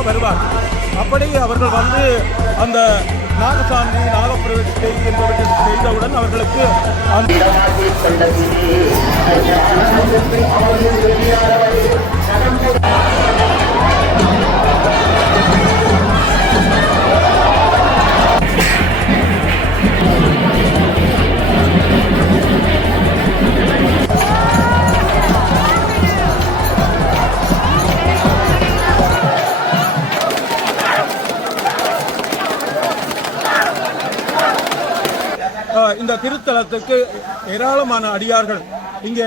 கண்டிப்பாக வருவார். அப்படி அவர்கள் வந்து அந்த நாகசாமி நாகப்பிரவேசத்தை என்பவற்றை செய்தவுடன் அவர்களுக்கு இந்த திருத்தலத்துக்கு ஏராளமான அடியார்கள் இங்கே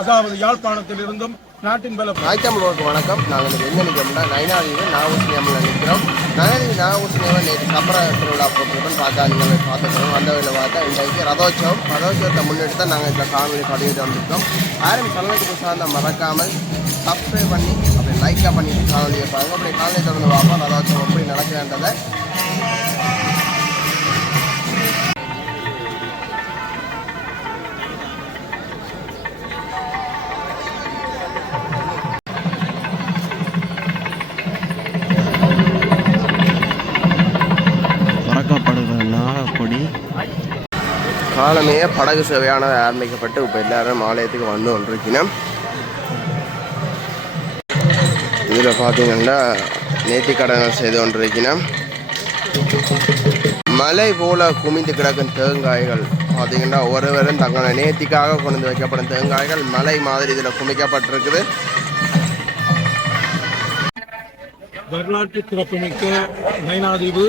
அதாவது யாழ்ப்பாணத்திலிருந்தும் நாட்டின் பல நாய்த்தமிழர்களுக்கு வணக்கம். நாங்கள் எங்கே நிற்கிறோம்னா நயனாதீவு நாகூசினியம்மில் நிற்கிறோம். நயனாதீவு நாகூசினியம்மன் நேற்று சப்பர திருவிழா போட்டிருக்கோம் பார்த்தா நீங்கள் பார்த்துக்கிறோம். அந்த வழியில் பார்த்தா இன்றைக்கு ரதோற்சவத்தை முன்னெடுத்து தான் நாங்கள் இந்த காணொலி பதிவிட்டு வந்திருக்கோம். யாரும் கலந்துக்கு சார்ந்த மறக்காமல் சப்ஸ்கிரைப் பண்ணி அப்படி லைக்காக பண்ணிட்டு காணொலியை பாருங்கள். அப்படி காணொலி தொடர்ந்து பார்ப்போம் ரதோற்சவம் எப்படி நடக்குதுன்றதை. காலமே படகு சேவையானது ஆரம்பிக்கப்பட்டு இப்போ எல்லாரும் ஆலயத்துக்கு வந்து கொண்டிருக்கணும். இதில் பார்த்தீங்கன்னா நேர்த்திக்கடனை செய்து கொண்டிருக்கணும். மலை போல குமிந்து கிடக்கும் தேங்காய்கள் பார்த்தீங்கன்னா ஒருவரும் தங்களோட நேர்த்திக்காக கொண்டு வைக்கப்படும் தேங்காய்கள் மலை மாதிரி இதில் குமிக்கப்பட்டிருக்குது. வரலாற்று சிறப்புமிக்க நயனாதீவு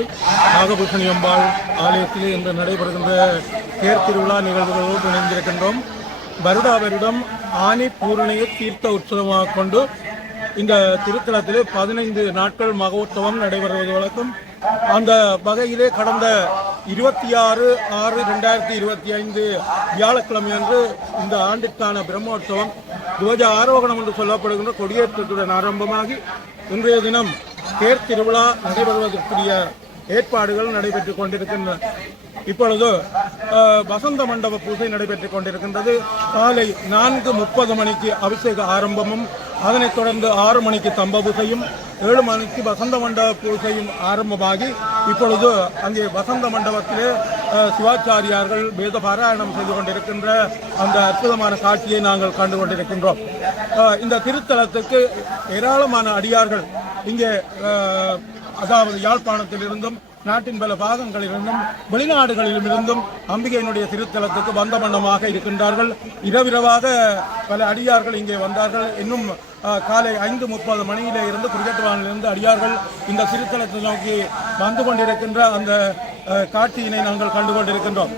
நாகபூஷணி அம்பாள் ஆலயத்திலே இன்று நடைபெறுகின்ற தேர் திருவிழா நிகழ்வுகளோடு இணைந்திருக்கின்றோம். வருடா வருடம் ஆனி பூரணையை தீர்த்த உற்சவமாக கொண்டு இந்த திருத்தலத்திலே 15 நாட்கள் மகோற்சவம் நடைபெறுவது வழக்கம். அந்த வகையிலே கடந்த 26/6/2025 வியாழக்கிழமை அன்று இந்த ஆண்டிற்கான பிரம்மோற்சவம் துவஜ ஆரோகணம் என்று சொல்லப்படுகின்ற கொடியேற்றத்துடன் ஆரம்பமாகி இன்றைய தினம் தேர் திருவிழா நடைபெறுவதற்குரிய ஏற்பாடுகள் நடைபெற்றுக் கொண்டிருக்கின்றன. இப்பொழுது வசந்த மண்டப பூஜை நடைபெற்றுக் கொண்டிருக்கின்றது. காலை 4:30 மணிக்கு அபிஷேக ஆரம்பமும், அதனைத் தொடர்ந்து 6 மணிக்கு தம்ப பூஜையும், 7 மணிக்கு வசந்த மண்டப பூஜையும் ஆரம்பமாகி இப்பொழுது அங்கே வசந்த மண்டபத்திலே சிவாச்சாரியார்கள் வேத பாராயணம் செய்து கொண்டிருக்கின்ற அந்த அற்புதமான காட்சியை நாங்கள் கண்டு கொண்டிருக்கின்றோம். இந்த திருத்தலத்துக்கு ஏராளமான அடியார்கள் இங்கே அதாவது யாழ்ப்பாணத்திலிருந்தும் நாட்டின் பல பாகங்களிலிருந்தும் வெளிநாடுகளிலிருந்தும் அம்பிகையினுடைய திருத்தலத்துக்கு வந்த வண்ணமாக இருக்கின்றார்கள். இரவிரவாக பல அடியார்கள் இங்கே வந்தார்கள். இன்னும் காலை 5:30 மணியிலே இருந்து குடியேற்றவானிலிருந்து அடியார்கள் இந்த திருத்தலத்தை நோக்கி வந்து கொண்டிருக்கின்ற அந்த காட்சியினை நாங்கள் கண்டு கொண்டிருக்கின்றோம்.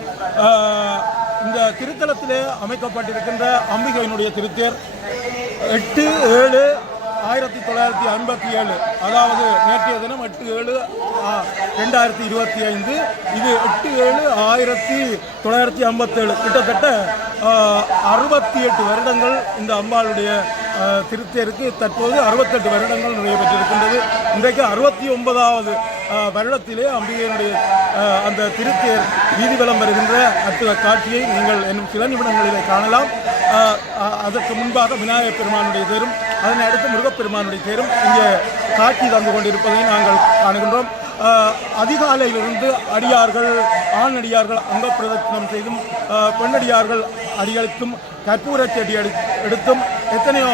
இந்த திருத்தலத்திலே அமைக்கப்பட்டிருக்கின்ற அம்பிகையினுடைய திருத்தேர் 8/7/1957, அதாவது நேற்றைய தினம் 8/7/2025, இது 8/7/1957, கிட்டத்தட்ட 68 வருடங்கள் இந்த அம்பாளுடைய திருத்தேருக்கு தற்போது 68 வருடங்கள் நிறைவு பெற்றிருக்கின்றது. இன்றைக்கு 69வது வருடத்திலே அம்பிகையினுடைய அந்த திருத்தேர் வீதிவலம் வருகின்ற அற்புத காட்சியை நீங்கள் இன்னும் சில நிமிடங்களிலே காணலாம். அதற்கு முன்பாக விநாயகப் பெருமானுடைய தேரும், அதனை அடுத்து முருகப்பெருமானுடைய தேரும் இங்கே காட்சி தந்து கொண்டிருப்பதை நாங்கள் காணுகின்றோம். அதிகாலையிலிருந்து அடியார்கள், ஆண் அடியார்கள் அங்க பிரதட்சணம் செய்தும், பெண்ணடியார்கள் அடியெடுத்தும், கற்பூர செடி எடுத்தும் எத்தனையோ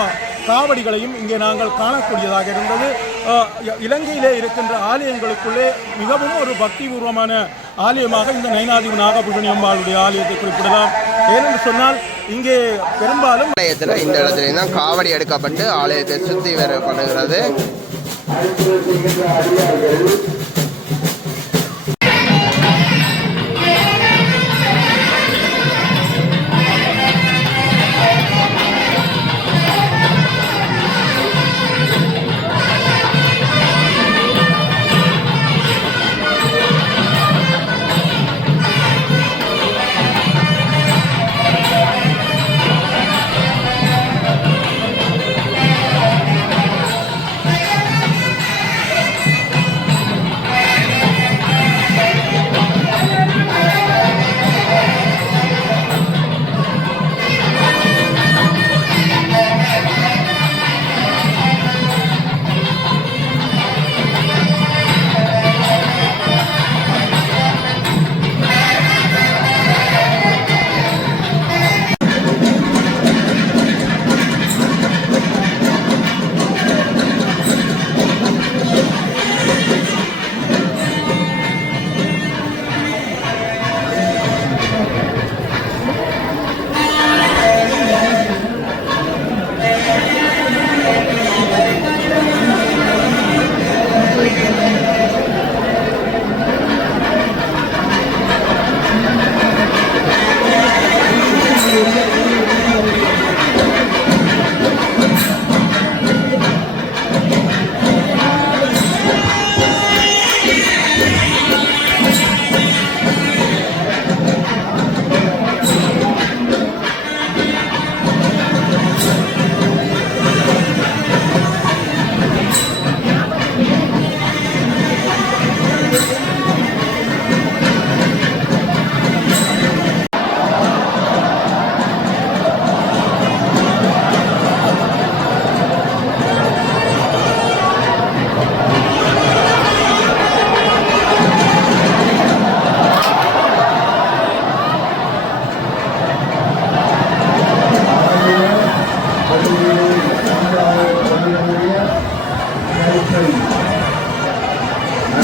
காவடிகளையும் இங்கே நாங்கள் காணக்கூடியதாக இருந்தது. இலங்கையிலே இருக்கின்ற ஆலயங்களுக்குள்ளே மிகவும் ஒரு பக்திபூர்வமான ஆலயமாக இந்த நயனாதீவு நாகபூஷணி அம்பாளுடைய ஆலயத்தை குறிப்பிடலாம். ஏனென்று சொன்னால் இங்கே பெரும்பாலும் ஆலயத்தில் இந்த இடத்துல தான் காவடி எடுக்கப்பட்டு ஆலயத்தை சுற்றி வரப்படுகிறது.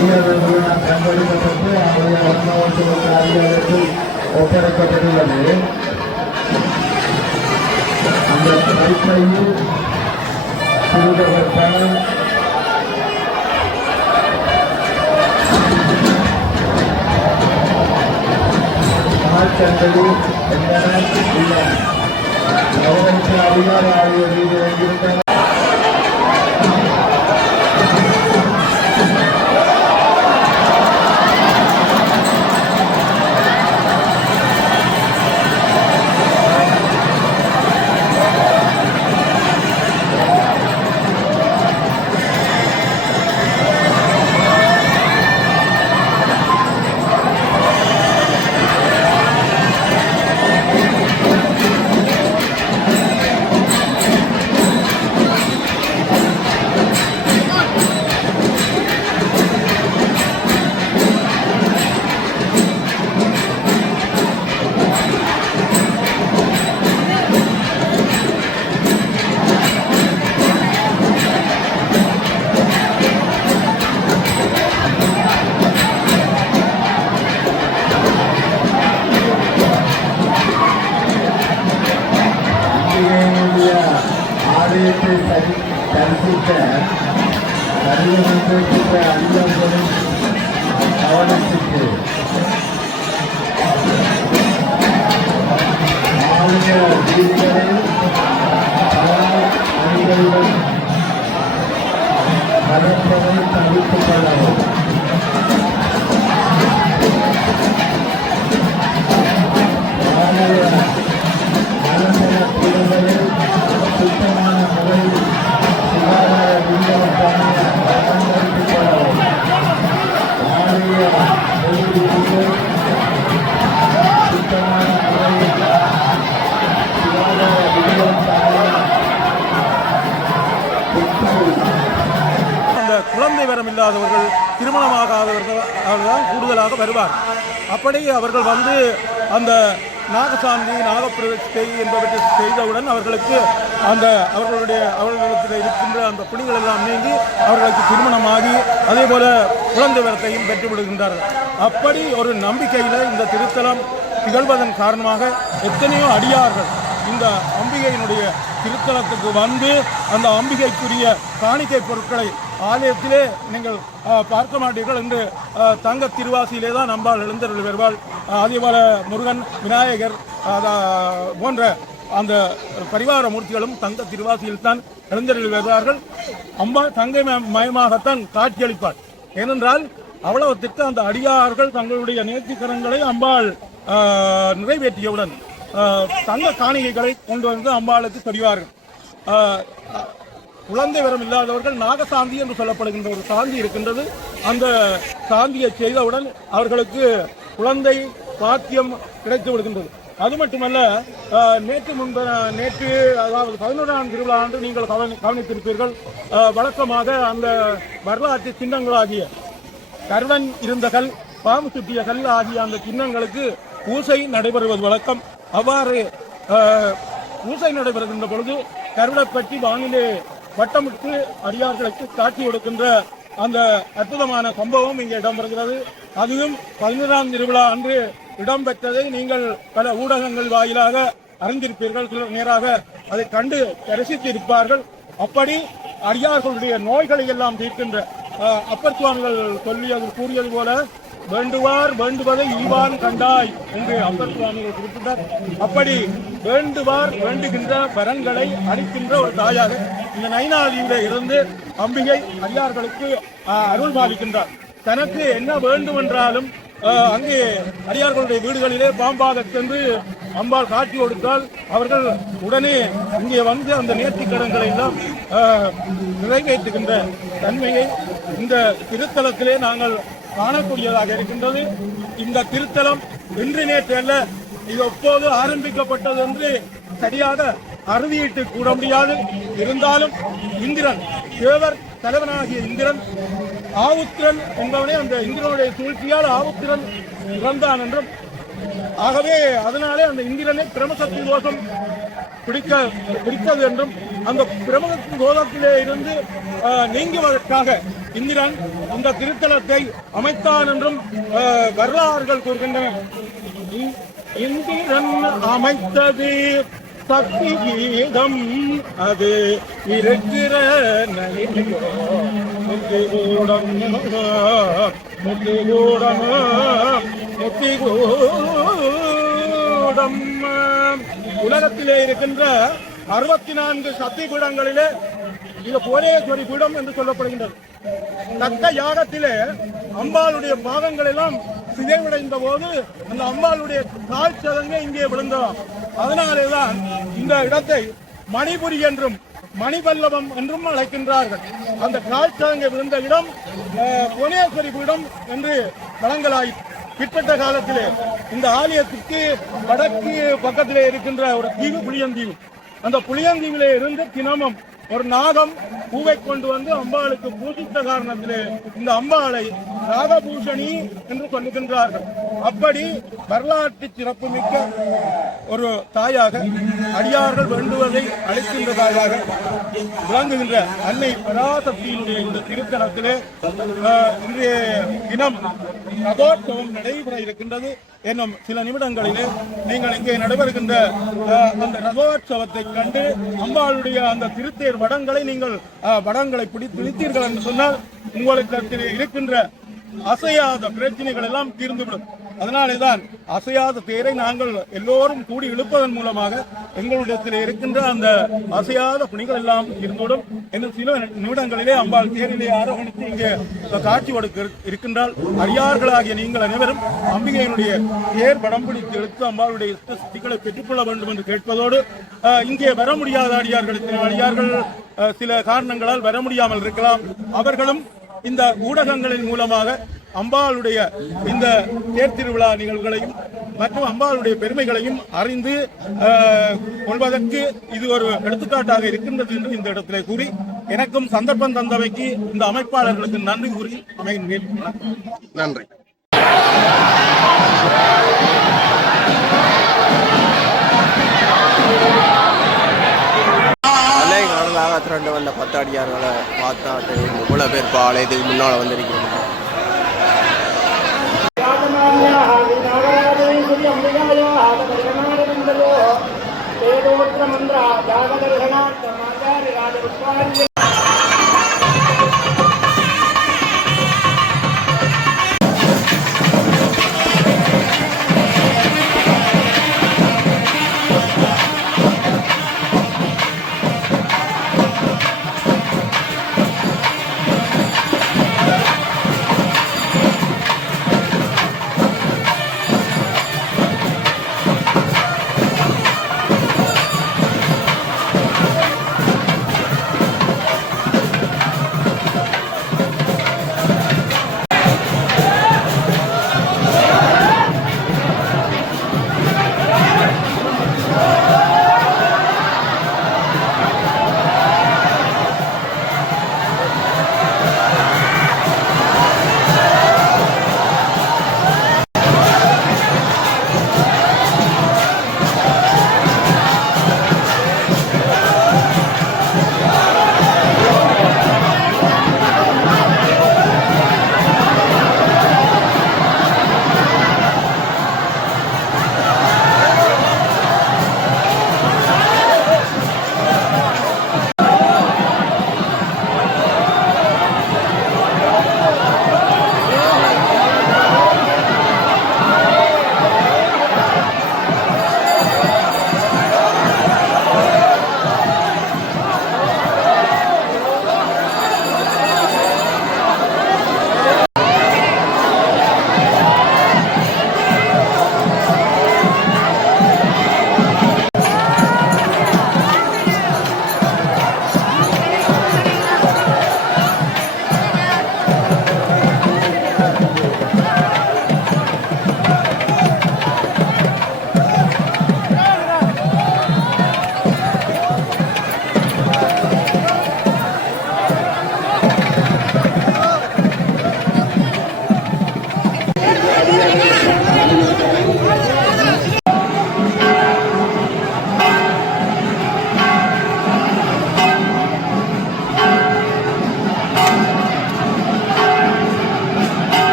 அடியாளர்களால் கண்டெடுக்கப்பட்டு அவருடைய வர்ணவர்களுக்கு அதிகாரத்தில் ஒப்படைக்கப்பட்டுள்ளது. அந்த கைப்பையில் திருடப்பட்ட நாட்கண்டது என்பன உள்ளன. அவர்களுக்கு அதிகார ஆய்வு செய்து வைத்திருக்க ஆலயத்தை தரிசித்த அறிவுறுத்த அதிகாரிகளின் கவனத்திற்கு ஆலய வீடுகளில் அணிகளுடன் கலப்பதை தவிர்த்துக் கொள்ளவும். சுத்தமான முறையில் சுகாதார விநியோகத்தான பராமரித்துக் கொள்ளவும். ஆலய பகுதிக்கு சுத்தமான முறையில் சுகாதார விநியோகத்தான அந்த குழந்தை வரம் இல்லாதவர்கள், திருமணமாகாதவர்கள் தான் கூடுதலாக வருவார். அப்படி அவர்கள் வந்து அந்த நாகசாந்தி நாகப்பிரதிஷ்டை என்பவற்றை செய்தவுடன் அவர்களுக்கு அவர்களுக்கு இருக்கின்ற அந்த புலிகள் எல்லாம் நீங்கி அவர்களுக்கு திருமணமாகி அதே போல குழந்தை வரத்தையும் பெற்றுவிடுகின்றார்கள். அப்படி ஒரு நம்பிக்கையில் இந்த திருத்தலம் திகழ்வதன் காரணமாக எத்தனையோ அடியார்கள் இந்த அம்பிகையினுடைய திருத்தலத்துக்கு வந்து அந்த அம்பிகைக்குரிய காணிக்கை பொருட்களை ஆலயத்திலே நீங்கள் பார்க்க மாட்டீர்கள் என்று தங்க திருவாசியிலே தான் அம்பாள் எழுந்தருள் வருவாள். அதேபோல முருகன், விநாயகர் போன்ற அந்த பரிவார மூர்த்திகளும் தங்க திருவாசியில் தான் எழுந்தருள் வருவார்கள். அம்பாள் தங்கை மயமாகத்தான் காட்சியளிப்பாள். ஏனென்றால் அவ்வளவுத்திற்கு அந்த அடியார்கள் தங்களுடைய நேர்த்திக்கரங்களை அம்பாள் நிறைவேற்றியவுடன் தங்க காணிகைகளை கொண்டு வந்து அம்பாளுக்கு தெரிவார்கள். குழந்தை வரம் இல்லாதவர்கள் நாகசாந்தி என்று சொல்லப்படுகின்ற ஒரு சாந்தி இருக்கின்றது. அந்த சாந்தியை செய்தவுடன் அவர்களுக்கு குழந்தை பாக்கியம் கிடைத்து விடுகின்றது. அது மட்டுமல்ல, நேற்று அதாவது 11ஆம் திருவிழா ஆண்டு நீங்கள் கவனித்திருப்பீர்கள். வழக்கமாக அந்த வரலாற்று சின்னங்களாகிய கருடன் இருந்த கல், பாம்பு சுட்டிய கல் ஆகிய அந்த சின்னங்களுக்கு பூசை நடைபெறுவது வழக்கம். அவ்வாறு பூசை நடைபெறுகின்ற பொழுது கருடப்பட்டி வானிலே வட்டமிட்டு அடியார்களுக்கு காட்சி கொடுக்கின்ற அந்த அற்புதமான சம்பவம் இங்கே இடம்பெறுகிறது. அதுவும் 11ஆம் திருவிழா அன்று இடம்பெற்றதை நீங்கள் பல ஊடகங்கள் வாயிலாக அறிந்திருப்பீர்கள். நேராக அதை கண்டு தரிசித்திருப்பார்கள். அப்படி அடியார்களுடைய நோய்களை எல்லாம் தீர்க்கின்ற அப்பர் சுவாமிகள் கூறியது போல வேண்டுவார் வேண்டுவதை ஈவான் கண்டாய் என்று அப்பர் சுவாமிகள் குறிப்பிட்டார். அப்படி வேண்டுவார் வேண்டுகின்ற வரங்களை அளிக்கின்ற ஒரு தாயாக இந்த நைனாதீவில இருந்து அம்பிகை அடியார்களுக்கு அருள் பாலிக்கின்றார். தனக்கு என்ன வேண்டும் என்றாலும் அங்கே அடியார்களுடைய வீடுகளிலே பாம்பாக சென்று அம்பாள் காட்சி கொடுத்தால் அவர்கள் உடனே இங்கே வந்து அந்த நேர்த்திக்கடன்களை எல்லாம் நிறைவேற்றுகின்ற தன்மையை இந்த திருத்தலத்திலே நாங்கள் காணக்கூடியதாக இருக்கின்றது. இந்த திருத்தலம் இன்று நேற்று அல்ல, இது எப்போது ஆரம்பிக்கப்பட்டது என்று சரியாக அறுதியிட்டு கூட முடியாது. இருந்தாலும் இந்திரன், தேவர் தலைவனாகிய இந்திரன், ஆவுத்திரன் என்பவனே அந்த இந்திரனுடைய சூழ்ச்சியால் ஆவுத்திரன் இறந்தான் என்றும், ஆகவே அதனாலே அந்த இந்திரனை பிரமசக்தி தோஷம் பிடித்தது என்றும், அந்த பிரமசக்தி தோஷத்திலே இருந்து நீங்குவதற்காக இந்திரன் இந்த திருத்தலத்தை அமைத்தான் என்றும் வரலாறுகள் கூறுகின்றன. இந்திரன் அமைத்தது சக்தி கீதம், அது இருக்கிற முத்திகூடம் முத்திகூடம் முத்திகூடம். உலகத்திலே இருக்கின்ற 64 சக்தி பீடங்களிலே இது புவனேஸ்வரி பீடம் என்று சொல்லப்படுகின்றது. தக்க யாகத்திலே அம்பாளுடைய பாகங்கள் எல்லாம் சிதைவடைந்த போது அந்த அம்பாளுடைய கால் சதங்க இங்கே விழுந்ததாம். அதனாலேதான் இந்த இடத்தை மணிபுரி என்றும் மணிபல்லவம் என்றும் அழைக்கின்றார்கள். அந்த கால் சதங்க விழுந்த இடம் புவனேஸ்வரி பீடம் என்று வழங்கலாயிற்று. பிற்பட்ட காலத்திலே இந்த ஆலயத்திற்கு வடக்கு பக்கத்திலே இருக்கின்ற ஒரு தீவு புளியந்தீவு. அந்த புளியந்தீவிலே இருந்து தினமும் ஒரு நாகம் பூவை கொண்டு வந்து அம்பாளுக்கு பூஜித்த காரணத்திலே இந்த அம்பாளை நாகபூஷணி என்று சொல்லுகின்றார்கள். அப்படி வரலாற்று சிறப்புமிக்க ஒரு தாயாக, அடியார்கள் வேண்டுவதை அளிக்கின்ற தாயாக விளங்குகின்ற அன்னை பராசக்தியினுடைய இந்த திருத்தலத்திலே இன்றைய தினம் ரதோற்சவம் நடைபெற இருக்கின்றது. என்னும் சில நிமிடங்களிலே நீங்கள் இங்கே நடைபெறுகின்ற அந்த ரதோற்சவத்தை கண்டு அம்பாளுடைய அந்த திருத்தேர் வடங்களை நீங்கள் வடங்களை பிடித்தீர்கள் என்று சொன்னால் உங்களுக்கு இருக்கின்ற அசையாத பிரச்சனைகள் எல்லாம் தீர்ந்துவிடும். அதனாலேதான் அசையாத தேரை நாங்கள் எல்லோரும் கூடி இழுப்பதன் மூலமாக எங்களிடத்தில் இருக்கின்ற அந்த அசையாத பணிகள் எல்லாம் இருந்துவிடும். இன்னும் சில நிமிடங்களிலே அம்பாள் தேரிலே ஆரோகணித்து இங்கே காட்சி கொடுக்க இருக்கின்றால் அடியார்களாகிய நீங்கள் அனைவரும் அம்பிகையினுடைய தேர் படம் பிடித்து எடுத்து அம்பாளுடைய சக்திகளை பெற்றுக்கொள்ள வேண்டும் என்று கேட்பதோடு இங்கே வர முடியாத அடியார்கள் சில காரணங்களால் வர முடியாமல் இருக்கலாம். அவர்களும் இந்த ஊடகங்களின் மூலமாக அம்பாளுடைய இந்த தேர் திருவிழா நிகழ்வுகளையும் மற்றும் அம்பாளுடைய பெருமைகளையும் அறிந்து கொள்வதற்கு இது ஒரு எடுத்துக்காட்டாக இருக்கின்றது என்று இந்த இடத்திலே கூறி எனக்கும் சந்தர்ப்பம் தந்தவைக்கு இந்த அமைப்பாளர்களுக்கு நன்றி கூறி அமைகின்றேன். நன்றி. திரண்டு வந்த 10 அடியார்களை பார்த்தா இவ்வளவு பேர் ஆலயத்துக்கு முன்னால் வந்திருக்கிறாங்க.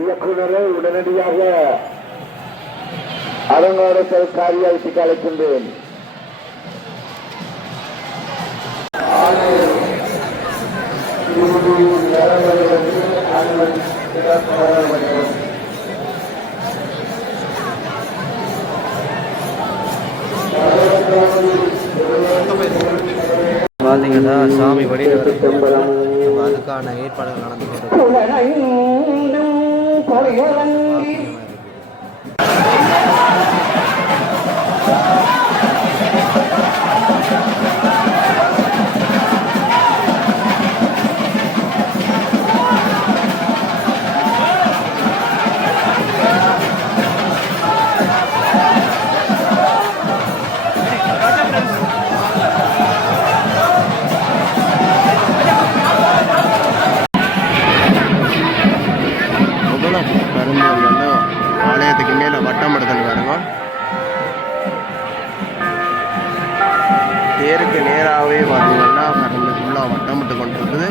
இயக்குநரை உடனடியாக அரங்காடத்தில் காரியாலயத்துக்கு அழைக்கின்றேன். பார்த்தீங்கன்னா சாமி வழியில் அதுக்கான ஏற்பாடுகள் நடந்து பெருமாள் வந்து ஆலயத்துக்கு மேலே வட்டம் எடுத்துன்னு பாருங்க. தேருக்கு நேராகவே பார்த்தீங்கன்னா கரண்டு ஃபுல்லாக வட்டம் விட்டு கொண்டு இருக்குது.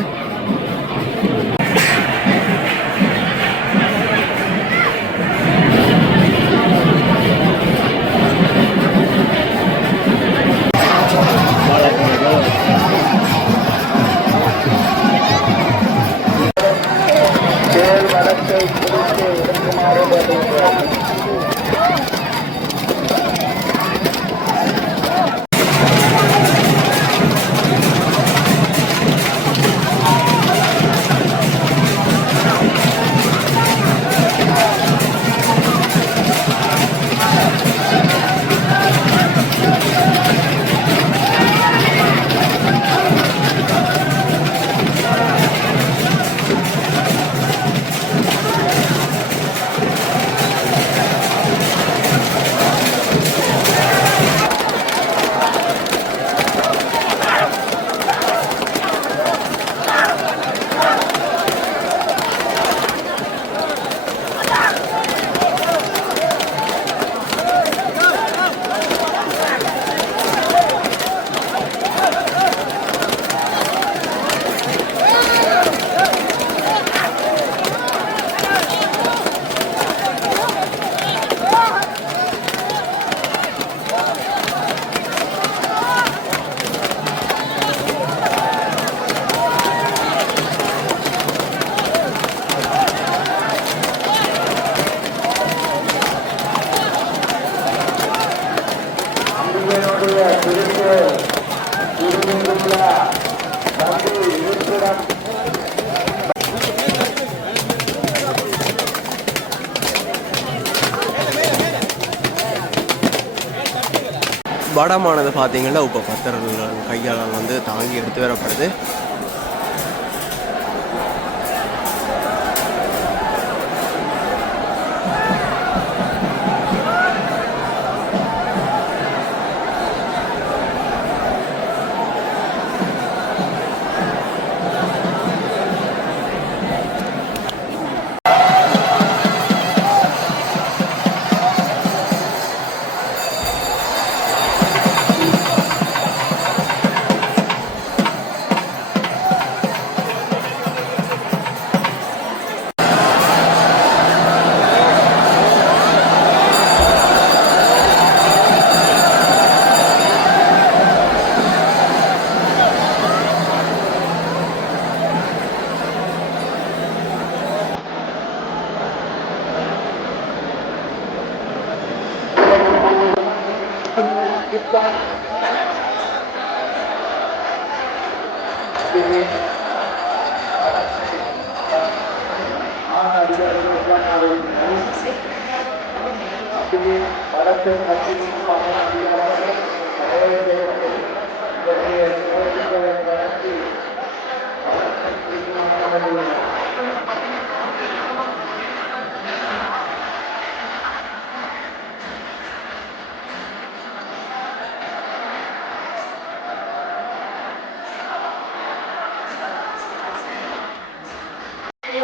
வடமானது பார்த்தீங்கன்னா இப்போ பக்தர்கள் கையால் வந்து தாங்கி எடுத்து வரப்படுது.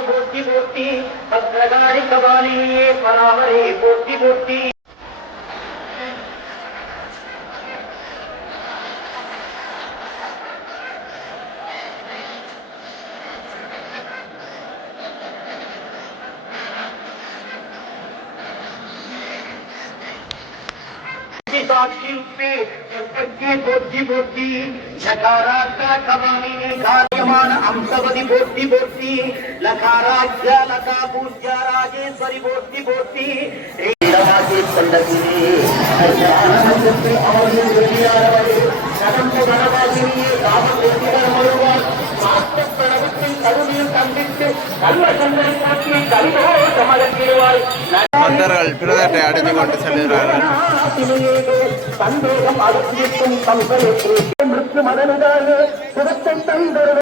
போட்டி போட்டி பத்திரகாளி கபாலியே பராமரே போட்டி போட்டி. சாட்சியுப்பே போற்றி போற்றி சகாராக்க கவானினே காரியமான அம்சவதி போற்றி போற்றி லகாராஜ்ய லகா பூஜ்ய ராஜேஸ்வரி போற்றி போற்றி கொண்டதிலே அவர்கள் வெளியானவரே கடந்த கணவாசினியே காமம் வருவார் மாற்றப்படவத்தின் கருவியில் கண்டித்து கல்வ சந்தனை காட்டி கல்வோ சமதத்திடுவாய் பக்தர்கள் பிரதத்தை அடைந்து கொண்டு செல்கிறார்கள். சந்தேகம் அழுத்திக்கும் தங்களுக்கு மதனுதானே சுரத்தை தந்தரு